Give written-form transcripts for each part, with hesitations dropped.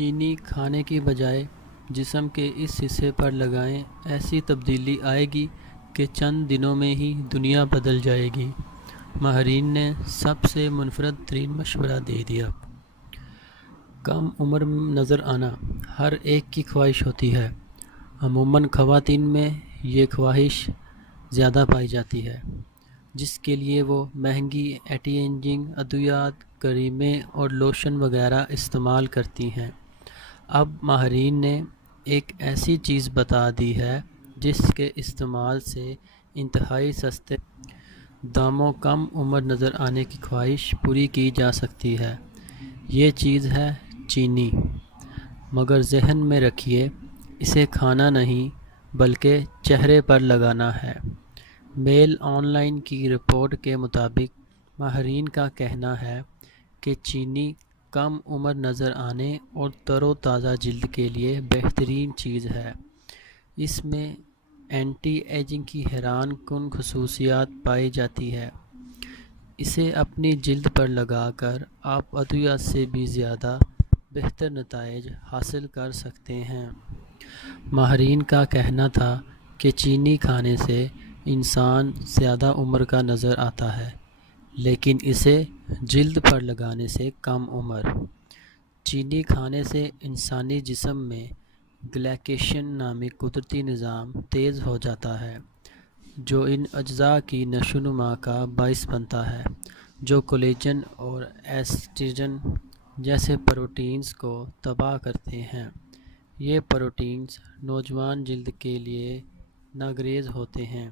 چینی کھانے کی بجائے جسم کے اس حصے پر لگائیں، ایسی تبدیلی آئے گی کہ چند دنوں میں ہی دنیا بدل جائے گی۔ ماہرین نے سب سے منفرد ترین مشورہ دے دیا۔ کم عمر نظر آنا ہر ایک کی خواہش ہوتی ہے۔ عموماً خواتین میں یہ خواہش زیادہ پائی جاتی ہے، جس کے لیے وہ مہنگی اینٹی ایجنگ ادویات، کریمیں اور لوشن وغیرہ استعمال کرتی ہیں۔ اب ماہرین نے ایک ایسی چیز بتا دی ہے جس کے استعمال سے انتہائی سستے داموں کم عمر نظر آنے کی خواہش پوری کی جا سکتی ہے۔ یہ چیز ہے چینی، مگر ذہن میں رکھیے اسے کھانا نہیں بلکہ چہرے پر لگانا ہے۔ میل آن لائن کی رپورٹ کے مطابق ماہرین کا کہنا ہے کہ چینی کم عمر نظر آنے اور تر و تازہ جلد کے لیے بہترین چیز ہے۔ اس میں اینٹی ایجنگ کی حیران کن خصوصیات پائی جاتی ہے۔ اسے اپنی جلد پر لگا کر آپ ادویات سے بھی زیادہ بہتر نتائج حاصل کر سکتے ہیں۔ ماہرین کا کہنا تھا کہ چینی کھانے سے انسان زیادہ عمر کا نظر آتا ہے، لیکن اسے جلد پر لگانے سے کم عمر۔ چینی کھانے سے انسانی جسم میں گلائکیشن نامی قدرتی نظام تیز ہو جاتا ہے، جو ان اجزاء کی نشوونما کا باعث بنتا ہے جو کولیجن اور ایلاسٹین جیسے پروٹینز کو تباہ کرتے ہیں۔ یہ پروٹینز نوجوان جلد کے لیے ناگزیر ہوتے ہیں۔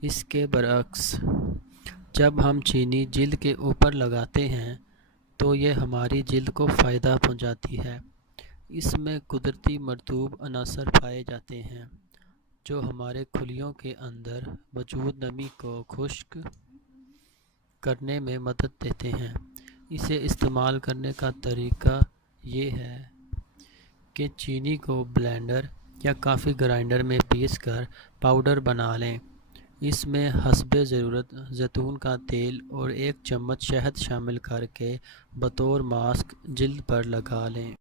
اس کے برعکس، جب ہم چینی جلد کے اوپر لگاتے ہیں تو یہ ہماری جلد کو فائدہ پہنچاتی ہے۔ اس میں قدرتی مرطوب عناصر پائے جاتے ہیں جو ہمارے خلیوں کے اندر موجود نمی کو خشک کرنے میں مدد دیتے ہیں۔ اسے استعمال کرنے کا طریقہ یہ ہے کہ چینی کو بلینڈر یا کافی گرائنڈر میں پیس کر پاؤڈر بنا لیں۔ اس میں حسب ضرورت زیتون کا تیل اور ایک چمچ شہد شامل کر کے بطور ماسک جلد پر لگا لیں۔